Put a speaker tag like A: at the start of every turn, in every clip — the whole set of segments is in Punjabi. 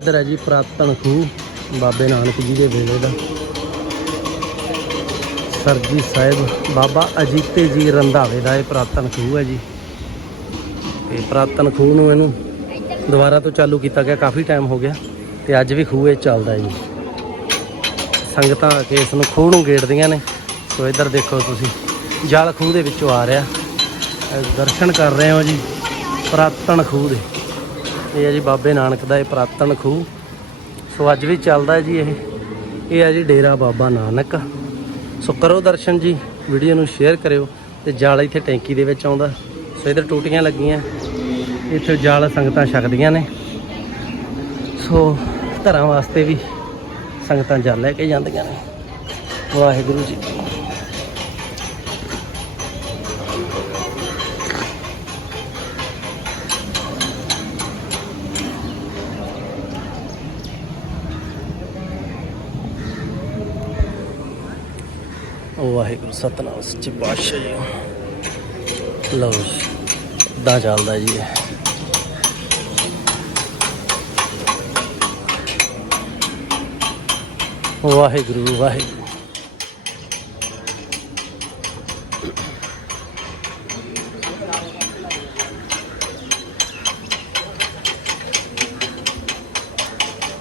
A: ਇੱਧਰ ਹੈ ਜੀ ਪ੍ਰਾਤਨ ਖੂਹ, ਬਾਬੇ ਨਾਨਕ ਜੀ ਦੇ ਵੇਲੇ ਦਾ। ਸਰਜੀ ਸਾਹਿਬ, ਬਾਬਾ ਅਜੀਤੇ ਜੀ ਰੰਧਾਵੇ ਦਾ ਇਹ ਪ੍ਰਾਤਨ ਖੂਹ ਹੈ ਜੀ। ਤੇ ਪ੍ਰਾਤਨ ਖੂਹ ਨੂੰ ਇਹਨੂੰ ਦੁਬਾਰਾ ਤੋਂ ਚਾਲੂ ਕੀਤਾ ਗਿਆ, ਕਾਫੀ ਟਾਈਮ ਹੋ ਗਿਆ ਤੇ ਅੱਜ ਵੀ ਖੂਹ ਇਹ ਚੱਲਦਾ ਜੀ। ਸੰਗਤਾਂ ਆ ਕੇ ਇਸ ਨੂੰ ਖੂਹ ਨੂੰ ਗੇੜਦੀਆਂ ਨੇ। ਸੋ ਇੱਧਰ ਦੇਖੋ ਤੁਸੀਂ, ਜਲ ਖੂਹ ਦੇ ਵਿੱਚੋਂ ਆ ਰਿਹਾ। ਦਰਸ਼ਨ ਕਰ ਰਹੇ ਹੋ ਜੀ, ਪ੍ਰਾਤਨ ਖੂਹ ਦੇ। ਇਹ ਹੈ ਜੀ ਬਾਬੇ ਨਾਨਕ ਦਾ ਇਹ ਪ੍ਰਾਤਨ ਖੂਹ। ਸੋ ਅੱਜ ਵੀ ਚੱਲਦਾ ਹੈ ਜੀ ਇਹ। ਇਹ ਹੈ ਜੀ ਡੇਰਾ ਬਾਬਾ ਨਾਨਕ। ਸੋ ਕਰੋ ਦਰਸ਼ਨ ਜੀ, ਵੀਡੀਓ ਨੂੰ ਸ਼ੇਅਰ ਕਰਿਓ ਤੇ ਜਲ ਇੱਥੇ ਟੈਂਕੀ ਦੇ ਵਿੱਚ ਆਉਂਦਾ। ਸੋ ਇਧਰ ਟੂਟੀਆਂ ਲੱਗੀਆਂ। ਇੱਥੇ ਜਲ ਸੰਗਤਾਂ ਛਕਦੀਆਂ ਨੇ। ਸੋ ਘਰਾਂ ਵਾਸਤੇ ਵੀ ਸੰਗਤਾਂ ਜਲ ਲੈ ਕੇ ਜਾਂਦੀਆਂ ਨੇ। ਵਾਹਿਗੁਰੂ ਜੀ। ਵਾਹਿਗੁਰੂ, ਸਤਨਾਮ, ਸੱਚੇ ਪਾਤਸ਼ਾਹ ਜੀ। ਲਓ ਜੀ ਦਾ ਚੱਲਦਾ ਜੀ ਇਹ। ਵਾਹਿਗੁਰੂ ਵਾਹਿਗੁਰੂ।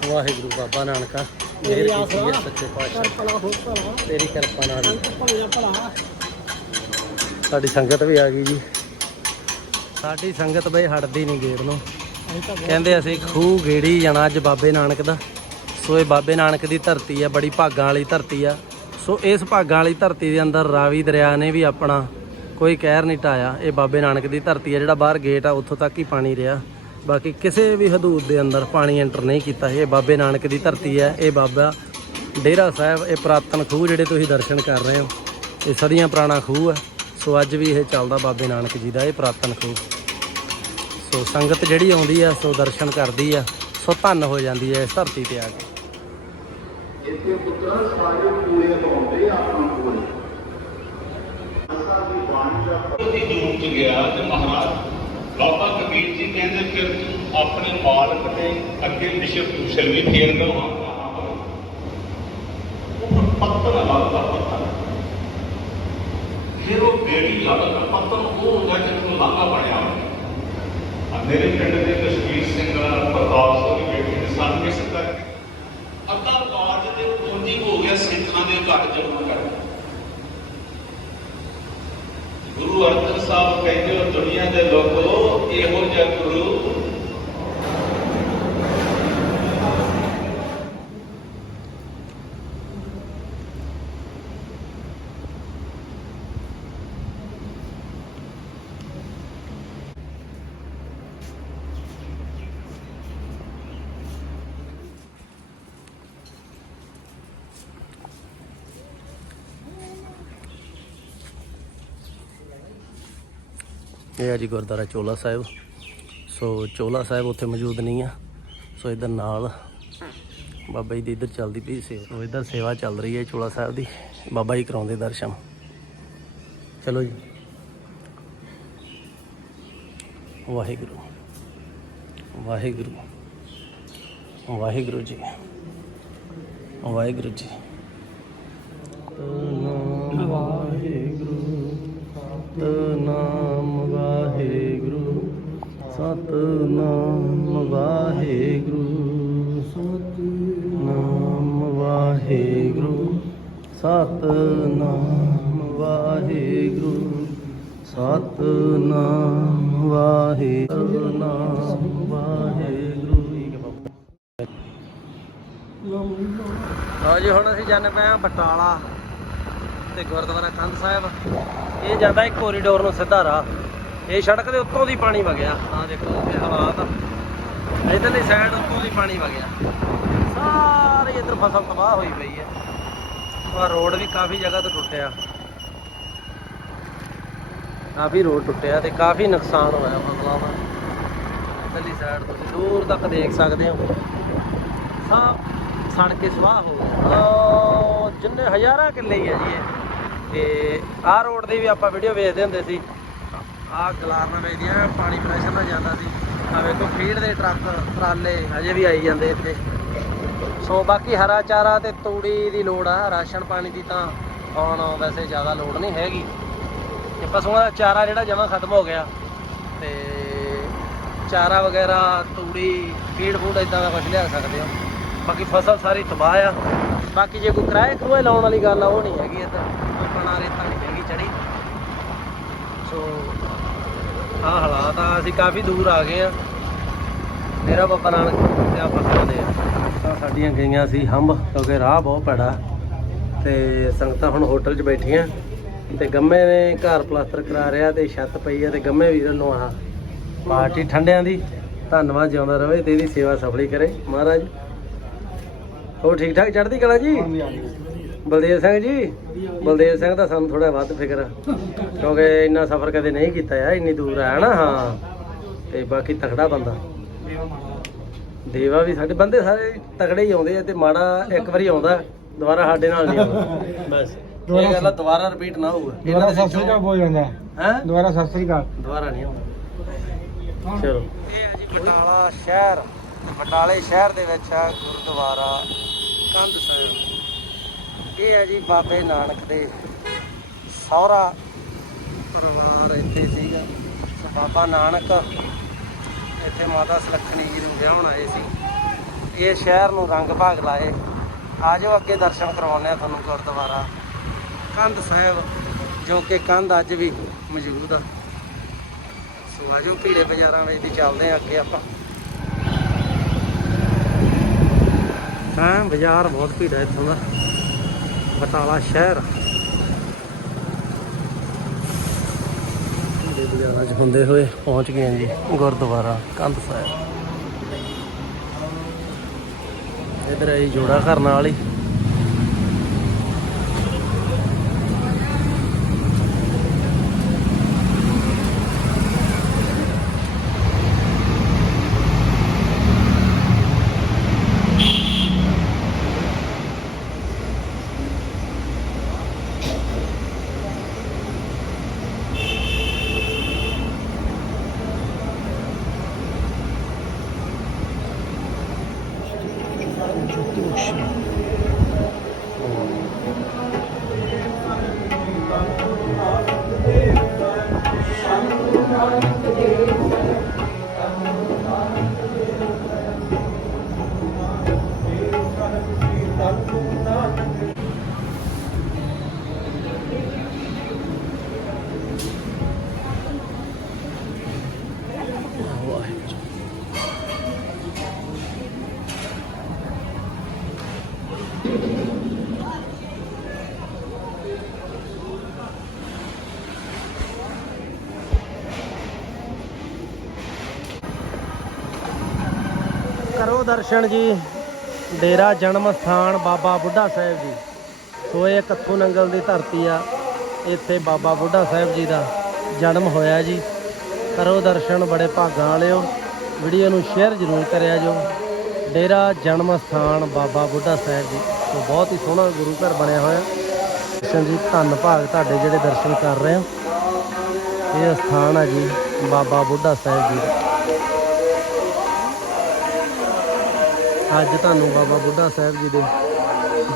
A: ਵਾਹਿਗੁਰੂ, ਬਾਬਾ ਨਾਨਕਾ। ਮੇਰੀ ਕੀਤੀ ਹੈ ਸੱਚੇ ਪਾਤਸ਼ਾਹ। ਤੇਰੀ ਕਿਰਪਾ ਨਾਲ। ਹੀ। ਸਾਡੀ ਸੰਗਤ ਵੀ ਆ ਗਈ ਜੀ। ਸਾਡੀ ਸੰਗਤ ਬਈ ਹਟਦੀ ਨਹੀਂ ਗੇੜ ਨੂੰ। ਕਹਿੰਦੇ ਅਸੀਂ ਖੂਹ ਗੇੜੀ ਜਾਣਾ ਅੱਜ ਬਾਬੇ ਨਾਨਕ ਦਾ। ਸੋ ਇਹ ਬਾਬੇ ਨਾਨਕ ਦੀ ਧਰਤੀ ਆ ਬੜੀ ਭਾਗਾਂ ਵਾਲੀ ਧਰਤੀ ਆ। ਸੋ ਇਸ ਭਾਗਾਂ ਵਾਲੀ ਧਰਤੀ ਦੇ ਅੰਦਰ ਰਾਵੀ ਦਰਿਆ ਨੇ ਵੀ ਆਪਣਾ ਕੋਈ ਕਹਿਰ ਨਹੀਂ ਢਾਇਆ ਇਹ ਬਾਬੇ ਨਾਨਕ ਦੀ ਧਰਤੀ ਆ ਜਿਹੜਾ ਬਾਹਰ ਗੇਟ ਆ ਉੱਥੋਂ ਤੱਕ ਹੀ ਪਾਣੀ ਰਿਹਾ। ਬਾਕੀ ਕਿਸੇ ਵੀ ਹਦੂਦ ਦੇ ਅੰਦਰ ਪਾਣੀ ਐਂਟਰ ਨਹੀਂ ਕੀਤਾ, ਇਹ ਬਾਬੇ ਨਾਨਕ ਦੀ ਧਰਤੀ ਹੈ, ਇਹ ਬਾਬਾ ਡੇਰਾ ਸਾਹਿਬ, ਇਹ ਪ੍ਰਾਤਨ ਖੂਹ ਜਿਹੜੇ ਤੁਸੀਂ ਦਰਸ਼ਨ ਕਰ ਰਹੇ ਹੋ, ਇਹ ਸਦੀਆਂ ਪੁਰਾਣਾ ਖੂਹ ਹੈ, ਸੋ ਅੱਜ ਵੀ ਇਹ ਚੱਲਦਾ ਬਾਬੇ ਨਾਨਕ ਜੀ ਦਾ ਇਹ ਪ੍ਰਾਤਨ ਖੂਹ। ਸੋ ਸੰਗਤ ਜਿਹੜੀ ਆਉਂਦੀ ਆ, ਸੋ ਦਰਸ਼ਨ ਕਰਦੀ ਆ, ਸੋ ਧੰਨ ਹੋ ਜਾਂਦੀ ਹੈ ਇਸ ਧਰਤੀ ਤੇ ਆ ਕੇ।
B: ਇੱਥੇ ਪੁੱਤਰ, ਸਾਰੇ ਪੂਰੇ ਹੋਉਂਦੇ ਆਪਾਂ ਕੋਲ। ਸਾਡੀ ਬਾਣੀ ਦਾ
C: ਦੀ ਜੂਨ ਗਿਆ ਤੇ ਮਹਾਰਾਜ ਬਾਬਾ ਕਬੀਰ ਜੀ ਕਹਿੰਦੇ ਫਿਰ ਤੂੰ ਆਪਣੇ ਮਾਲਕ ਦੇ ਅੱਗੇ ਨਿਸ਼ਰ ਦੂਸ਼ਰ ਵੀ ਫੇਰ ਦੋ ਉਹ ਪੱਤਰ ਲੱਗਦਾ ਪੱਤਰ ਫਿਰ ਉਹ ਬੇੜੀ ਲੱਗਦਾ ਪੱਤਰ ਉਹ ਹੁੰਦਾ ਕਿ ਲਾਂਗਾ ਬਣਿਆ ਆ ਮੇਰੇ ਪਿੰਡ ਦੇ ਕਸ਼ਮੀਰ ਸਿੰਘ ਪ੍ਰਤਾਪ ਸਿੰਘ ਬੇਟੀ ਦੇ ਸਾਨੂੰ ਕਿਸ ਅੱਧਾ ਕਾਜ ਦੇ ਪੂੰਜੀ ਹੋ ਗਿਆ ਸਿੱਖਾਂ ਦੇ ਘੱਟ ਜਨਮ ਕਰਕੇ ਗੁਰੂ ਅਰਜਨ ਸਾਹਿਬ ਕਹਿੰਦੇ ਹੋ, ਦੁਨੀਆ ਦੇ ਲੋਕੋ ਇਹੋ ਜਿਹਾ ਗੁਰੂ
A: ਇਹ ਆ ਜੀ ਗੁਰਦੁਆਰਾ ਚੋਲਾ ਸਾਹਿਬ। ਸੋ ਚੋਲਾ ਸਾਹਿਬ ਉੱਥੇ ਮੌਜੂਦ ਨਹੀਂ ਆ। ਸੋ ਇਧਰ ਨਾਲ ਬਾਬਾ ਜੀ ਦੀ ਇੱਧਰ ਚੱਲਦੀ ਪਈ ਸੇਵਾ। ਸੋ ਇਧਰ ਸੇਵਾ ਚੱਲ ਰਹੀ ਹੈ ਚੋਲਾ ਸਾਹਿਬ ਦੀ। ਬਾਬਾ ਜੀ ਕਰਾਉਂਦੇ ਦਰਸ਼ਨ। ਚਲੋ ਜੀ। ਵਾਹਿਗੁਰੂ। ਵਾਹਿਗੁਰੂ। ਵਾਹਿਗੁਰੂ ਜੀ। ਵਾਹਿਗੁਰੂ ਜੀ। ਵਾਹਿਗੁਰੂ ਸਤਨਾਮ ਵਾਹਿਗੁਰੂ। ਸਤਨਾਮ ਵਾਹਿਗੁਰੂ। ਸਤਨਾਮ ਵਾਹਿਗੁਰੂ। ਸਤਨਾਮ ਵਾਹਿਗੁਰੂ। ਸਤਨਾਮ ਵਾਹਿਗੁਰੂ ਠੀਕ ਲਓ ਜੀ, ਹੁਣ ਅਸੀਂ ਜਾਂਦੇ ਪਏ ਆ ਬਟਾਲਾ ਤੇ ਗੁਰਦੁਆਰਾ ਕੰਧ ਸਾਹਿਬ। ਇਹ ਜਾਂਦਾ ਇੱਕ ਕੋਰੀਡੋਰ ਨੂੰ ਸਿੱਧਾ ਰਾਹ। ਇਹ ਸੜਕ ਦੇ ਉੱਤੋਂ ਦੀ ਪਾਣੀ ਵਗਿਆ। ਆਹ ਦੇਖੋ, ਇਹ ਹਾਲਾਤ ਇਧਰਲੀ ਸਾਈਡ ਉੱਤੋਂ ਦੀ ਪਾਣੀ ਵਗਿਆ। ਸਾਰੀ ਇਧਰ ਫਸਲ ਤਬਾਹ ਹੋਈ ਪਈ ਹੈ। ਆ ਰੋਡ ਵੀ ਕਾਫੀ ਜਗ੍ਹਾ ਤੋਂ ਟੁੱਟਿਆ। ਕਾਫੀ ਰੋਡ ਟੁੱਟਿਆ ਤੇ ਕਾਫੀ ਨੁਕਸਾਨ ਹੋਇਆ ਫਸਲਾਂ ਦਾ। ਇਧਰਲੀ ਸਾਈਡ ਤੁਸੀਂ ਦੂਰ ਤੱਕ ਦੇਖ ਸਕਦੇ ਹੋ। ਸਭ ਸੜ ਕੇ ਸਵਾਹ ਹੋ ਗਿਆ। ਜਿੰਨੇ ਹਜ਼ਾਰਾਂ ਕਿੱਲੇ ਹੀ ਹੈ ਜੀ ਇਹ। ਤੇ ਆਹ ਰੋਡ ਦੀ ਵੀ ਆਪਾਂ ਵੀਡੀਓ ਵੇਖਦੇ ਹੁੰਦੇ ਸੀ। ਆਹ ਗਲਾਰਨਾ ਵੇਚਦੀਆਂ ਪਾਣੀ ਪ੍ਰੈਸ਼ਰ ਨਾਲ ਜਾਂਦਾ ਸੀ। ਆ ਵੇਖੋ ਫੀਡ ਦੇ ਟਰੱਕ, ਟਰਾਲੇ ਹਜੇ ਵੀ ਆਈ ਜਾਂਦੇ ਇੱਥੇ। ਸੋ ਬਾਕੀ ਹਰਾ ਚਾਰਾ ਤੇ ਤੂੜੀ ਦੀ ਲੋੜ ਆ, ਰਾਸ਼ਨ ਪਾਣੀ ਦੀ ਤਾਂ ਹੁਣ ਵੈਸੇ ਜ਼ਿਆਦਾ ਲੋੜ ਨਹੀਂ ਹੈਗੀ। ਤੇ ਪਸ਼ੂਆਂ ਦਾ ਚਾਰਾ ਜਿਹੜਾ ਜਮਾ ਖਤਮ ਹੋ ਗਿਆ। ਤੇ ਚਾਰਾ ਵਗੈਰਾ, ਤੂੜੀ, ਫੀਡ ਫੂਡ ਇਦਾਂ ਦਾ ਕੁਝ ਲਿਆ ਸਕਦੇ ਹੋ। ਬਾਕੀ ਫਸਲ ਸਾਰੀ ਤਬਾਹ ਆ। ਬਾਕੀ ਜੇ ਕੋਈ ਕਿਰਾਏ ਕਰੂਏ ਲਾਉਣ ਵਾਲੀ ਗੱਲ ਆ, ਉਹ ਨਹੀਂ ਹੈਗੀ ਇੱਧਰ। ਆਪਣਾ ਰੇਤਾ ਨਹੀਂ ਹੈਗੀ ਚੜੀ ਸੋ, ਆਹ ਹਾਲਾਤ ਆ, ਅਸੀਂ ਕਾਫੀ ਦੂਰ ਆ ਗਏ ਆ। ਮੇਰਾ ਬਾਬਾ ਨਾਨਕ ਤੇ ਆਪਾਂ ਕਰਦੇ ਆ? ਸਾਡੀਆਂ ਗਈਆਂ ਸੀ ਹੰਬ ਕਿਉਂਕਿ ਰਾਹ ਬਹੁਤ ਭੈੜਾ। ਤੇ ਸੰਗਤਾਂ ਹੁਣ ਹੋਟਲ 'ਚ ਬੈਠੀਆਂ। ਤੇ ਗੰਮੇ ਨੇ ਘਰ ਪਲਾਸਟਰ ਕਰਾ ਰਿਹਾ ਤੇ ਛੱਤ ਪਈ ਆ ਤੇ ਗੰਮੇ ਵੀਰ ਨੂੰ ਆਹ ਪਾਰਟੀ ਠੰਡਿਆਂ ਦੀ। ਧੰਨਵਾਦ, ਜਿਉਂਦਾ ਰਹੇ ਤੇ ਇਹਦੀ ਸੇਵਾ ਸਫਲੀ ਕਰੇ। ਮਹਾਰਾਜ, ਹੋਰ ਠੀਕ ਠਾਕ ਚੜ੍ਹਦੀ ਕਲਾ ਜੀ? ਬਲਦੇਵ ਸਿੰਘ ਜੀ ਬਲਦੇਵ ਸਿੰਘ ਦਾ ਸਾਨੂੰ ਥੋੜਾ ਵੱਧ ਫਿਕਰ ਆ। ਕਿਉਂਕਿ ਇੰਨਾ ਸਫ਼ਰ ਕਦੇ ਨਹੀਂ ਕੀਤਾ ਆ ਇੰਨੀ ਦੂਰ ਆਇਆ ਨਾ ਹਾਂ। ਤੇ ਬਾਕੀ ਤਕੜਾ ਬੰਦਾ। ਦੇਵਾ ਵੀ ਸਾਡੇ ਬੰਦੇ ਸਾਰੇ ਤਕੜੇ ਹੀ ਆਉਂਦੇ ਆ ਤੇ ਮਾੜਾ ਇੱਕ ਵਾਰੀ ਆਉਂਦਾ ਦੁਬਾਰਾ ਸਾਡੇ ਨਾਲ ਨਹੀਂ ਆਉਂਦਾ। ਬਸ। ਇਹ ਗੱਲ ਆ, ਦੁਬਾਰਾ ਰਿਪੀਟ ਨਾ ਹੋਊਗਾ
D: ਦੁਬਾਰਾ ਸਤਿ ਸ੍ਰੀ ਅਕਾਲ ਬੋਲ ਜਾਂਦਾ।
A: ਹੈ?
D: ਦੁਬਾਰਾ ਸਤਿ ਸ੍ਰੀ ਅਕਾਲ।
A: ਦੁਬਾਰਾ ਨਹੀਂ ਆਉਂਦਾ। ਚਲੋ। ਇਹ ਹੈ ਜੀ ਬਟਾਲਾ ਸ਼ਹਿਰ। ਬਟਾਲੇ ਸ਼ਹਿਰ ਦੇ ਵਿੱਚ ਗੁਰਦੁਆਰਾ। ਕੰਧ ਸਾਹਿਬ। ਇਹ ਹੈ ਜੀ ਬਾਬੇ ਨਾਨਕ ਦੇ। ਸਹੁਰਾ ਪਰਿਵਾਰ ਇੱਥੇ ਸੀਗਾ। ਸੋ ਬਾਬਾ ਨਾਨਕ ਇੱਥੇ ਮਾਤਾ ਸੁਲੱਖਣੀ ਜੀ ਨੂੰ ਵਿਆਹਣ ਆਏ ਸੀ। ਇਹ ਸ਼ਹਿਰ ਨੂੰ ਰੰਗ ਭਾਗ ਲਾਏ। ਆਜੋ ਅੱਗੇ ਦਰਸ਼ਨ ਕਰਵਾਉਂਦੇ ਆ ਤੁਹਾਨੂੰ ਗੁਰਦੁਆਰਾ। ਕੰਧ ਸਾਹਿਬ, ਜੋ ਕਿ ਕੰਧ ਅੱਜ ਵੀ ਮੌਜੂਦ ਆ। ਸੋ ਆਜੋ ਭੀੜੇ ਬਾਜ਼ਾਰਾਂ ਵਿੱਚ ਦੀ ਚੱਲਦੇ ਆ ਅੱਗੇ ਆਪਾਂ। ਹਾਂ, ਬਾਜ਼ਾਰ ਬਹੁਤ ਭੀੜਾ ਇੱਥੋਂ ਦਾ। ਬਟਾਲਾ ਸ਼ਹਿਰ। ਬਾਜ਼ਾਰਾਂ 'ਚ ਹੁੰਦੇ ਹੋਏ ਪਹੁੰਚ ਗਏ ਹਾਂ ਜੀ। ਗੁਰਦੁਆਰਾ ਕੰਧ ਸਾਹਿਬ। ਇਧਰ ਆਈ ਜੋੜਾ ਘਰ ਨਾਲ ਦਰਸ਼ਨ ਜੀ, ਡੇਰਾ ਜਨਮ ਸਥਾਨ ਬਾਬਾ ਬੁੱਢਾ ਸਾਹਿਬ ਜੀ। ਸੋ ਇਹ ਕੱਥੂ ਨੰਗਲ ਦੀ ਧਰਤੀ ਆ, ਇੱਥੇ ਬਾਬਾ ਬੁੱਢਾ ਸਾਹਿਬ ਜੀ ਦਾ ਜਨਮ ਹੋਇਆ ਜੀ। ਕਰੋ ਦਰਸ਼ਨ ਬੜੇ ਭਾਗਾਂ ਵਾਲਿਓ, ਵੀਡੀਓ ਨੂੰ ਸ਼ੇਅਰ ਜ਼ਰੂਰ ਕਰਿਆ ਜੋ। ਡੇਰਾ ਜਨਮ ਸਥਾਨ ਬਾਬਾ ਬੁੱਢਾ ਸਾਹਿਬ ਜੀ ਸੋ ਬਹੁਤ ਹੀ ਸੋਹਣਾ ਗੁਰੂ ਘਰ ਬਣਿਆ ਹੋਇਆ। ਦਰਸ਼ਨ ਜੀ, ਧੰਨ ਭਾਗ ਤੁਹਾਡੇ ਜਿਹੜੇ ਦਰਸ਼ਨ ਕਰ ਰਹੇ ਹੋ। ਇਹ ਸਥਾਨ ਆ ਜੀ, ਬਾਬਾ ਬੁੱਢਾ ਸਾਹਿਬ ਜੀ ਦਾ। ਅੱਜ ਤੁਹਾਨੂੰ ਬਾਬਾ ਬੁੱਢਾ ਸਾਹਿਬ ਜੀ ਦੇ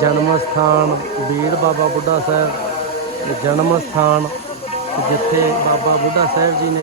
A: ਜਨਮ ਸਥਾਨ, ਬੀੜ ਬਾਬਾ ਬੁੱਢਾ ਸਾਹਿਬ ਜਨਮ ਸਥਾਨ, ਜਿੱਥੇ ਬਾਬਾ ਬੁੱਢਾ ਸਾਹਿਬ ਜੀ ਨੇ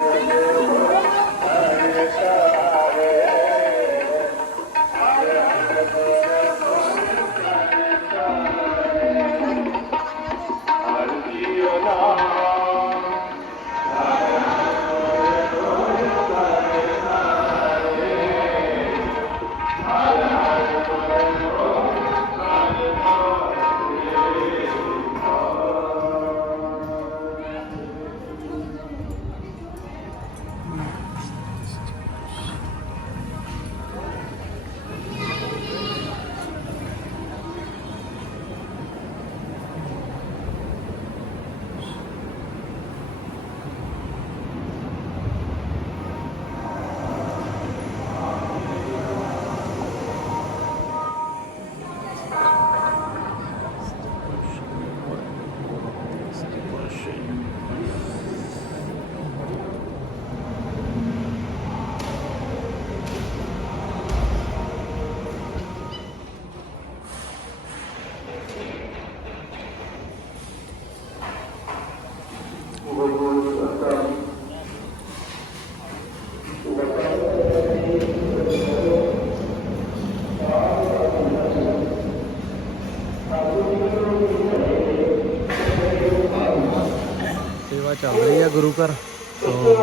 A: ਚੱਲ ਰਹੀ ਆ ਗੁਰੂ ਘਰ। ਸੋ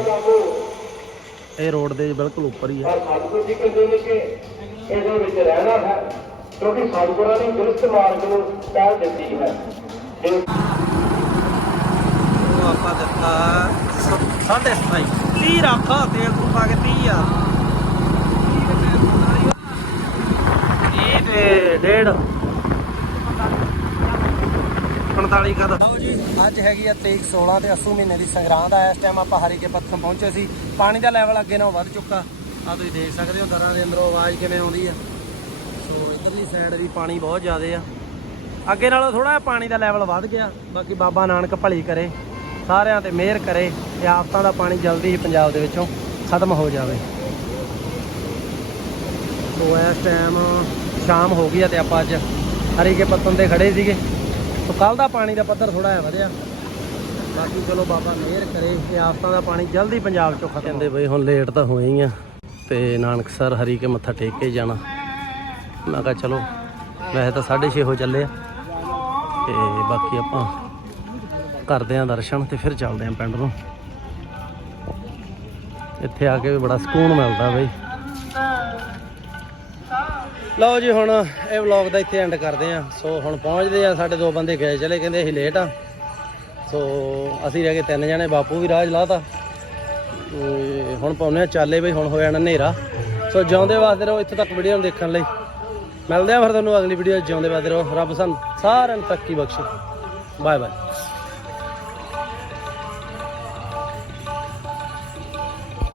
A: ਇਹ ਰੋਡ ਦੇ ਬਿਲਕੁਲ ਉੱਪਰ ਹੀ ਆ।
B: ਸਤਿਗੁਰੂ ਜੀ ਕਹਿੰਦੇ ਨੇ ਕਿ ਇਹਦੇ ਵਿੱਚ ਰਹਿਣਾ ਹੈ ਕਿਉਂਕਿ ਸਤਿਗੁਰਾਂ ਨੇ ਦ੍ਰਿਸ਼ਟ ਮਾਰਗ ਨੂੰ ਪਹਿਲ ਦਿੱਤੀ ਹੈ। ਜੇ
A: ਉਹ ਆਪਾਂ ਦਿੱਤਾ ਸਾਢੇ 27 30 ਰੱਖਾ ਤੇਲ ਤੂੰ ਪਾ ਕੇ 30 ਆ। ਇਹ ਡੇਢ। 45 ਕਦ? ਲਓ ਜੀ, ਅੱਜ ਹੈਗੀ ਆ ਤਰੀਕ 16 ਤੇ 80 ਮਹੀਨੇ ਦੀ ਸੰਗਰਾਂਦ ਆ, ਇਸ ਟਾਈਮ ਆਪਾਂ ਹਰੀ ਪੱਥਰ ਪਹੁੰਚੇ ਸੀ। ਪਾਣੀ ਦਾ ਲੈਵਲ ਅੱਗੇ ਨਾਲੋਂ ਵੱਧ ਚੁੱਕਾ। ਆ ਤੁਸੀਂ ਦੇਖ ਸਕਦੇ ਹੋ ਦਰਾਂ ਦੇ ਅੰਦਰੋਂ ਆਵਾਜ਼ ਕਿਵੇਂ ਆਉਂਦੀ ਆ। ਸੋ ਇਧਰਲੀ ਸਾਈਡ ਵੀ ਪਾਣੀ ਬਹੁਤ ਜ਼ਿਆਦੇ ਆ। ਅੱਗੇ ਨਾਲੋਂ ਥੋੜਾ ਪਾਣੀ ਦਾ ਲੈਵਲ ਵੱਧ ਗਿਆ। ਬਾਕੀ ਬਾਬਾ ਨਾਨਕ ਭਲੀ ਕਰੇ, ਸਾਰਿਆਂ ਤੇ ਮਿਹਰ ਕਰੇ ਤੇ ਆਫਤਾਂ ਦਾ ਪਾਣੀ ਜਲਦੀ ਹੀ ਪੰਜਾਬ ਦੇ ਵਿੱਚੋਂ ਖਤਮ ਹੋ ਜਾਵੇ। ਸੋ ਇਸ ਟਾਈਮ ਸ਼ਾਮ ਹੋ ਗਈ ਆ ਤੇ ਆਪਾਂ ਅੱਜ ਹਰੀਕੇ ਪੱਤਨ ਤੇ ਖੜੇ ਸੀਗੇ। ਸੋ ਕੱਲ ਦਾ ਪਾਣੀ ਦਾ ਪੱਧਰ ਥੋੜਾ ਜਿਹਾ ਵਧਿਆ। ਬਾਕੀ ਚਲੋ ਬਾਬਾ ਮਿਹਰ ਕਰੇ ਤੇ ਆਫਤਾਂ ਦਾ ਪਾਣੀ ਜਲਦੀ ਪੰਜਾਬ ਚੋਂ ਖਤਮ ਕਹਿੰਦੇ ਬਈ ਹੁਣ ਲੇਟ ਤਾਂ ਹੋਏ ਹੀ ਆ, ਤੇ ਨਾਨਕਸਰ ਹਰੀ ਕੇ ਮੱਥਾ ਟੇਕ ਕੇ ਜਾਣਾ। ਮੈਂ ਕਿਹਾ ਚਲੋ, ਵੈਸੇ ਤਾਂ 6:30 ਹੋ ਚੱਲੇ ਆ। ਤੇ ਬਾਕੀ ਆਪਾਂ ਕਰਦੇ ਆਂ ਦਰਸ਼ਨ ਤੇ ਫਿਰ ਚੱਲਦੇ ਆਂ ਪਿੰਡ ਨੂੰ। ਇੱਥੇ ਆ ਕੇ ਵੀ ਬੜਾ ਸਕੂਨ ਮਿਲਦਾ ਬਈ। ਲਓ ਜੀ ਹੁਣ ਇਹ ਵਲੌਗ ਦਾ ਇੱਥੇ ਐਂਡ ਕਰਦੇ ਆਂ ਸੋ ਹੁਣ ਪਹੁੰਚਦੇ ਆ ਸਾਡੇ ਦੋ ਬੰਦੇ ਗਏ ਚਲੇ, ਕਹਿੰਦੇ ਅਸੀਂ ਲੇਟ ਆ। ਸੋ ਅਸੀਂ ਰਹਿ ਗਏ ਤਿੰਨ ਜਣੇ, ਬਾਪੂ ਵੀ ਰਾਜ ਲਾਤਾ। ਤੇ ਹੁਣ ਪਾਉਨੇ ਆ ਚਾਲੇ ਬਈ ਹੁਣ ਹੋ ਜਾਣਾ ਹਨੇਰਾ। ਸੋ ਜਿਉਂਦੇ ਵਾਸਤੇ ਰਹੋ, ਇੱਥੋਂ ਤੱਕ ਵੀਡੀਓ ਨੂੰ ਦੇਖਣ ਲਈ। ਮਿਲਦੇ ਆ ਫਿਰ ਤੁਹਾਨੂੰ ਅਗਲੀ ਵੀਡੀਓ ਜਿਉਂਦੇ ਵਾਸਤੇ ਰਹੋ। ਰੱਬ ਸਾਨੂੰ ਸਾਰਿਆਂ ਨੂੰ ਤਰੱਕੀ ਬਖਸ਼ੇ। Bye bye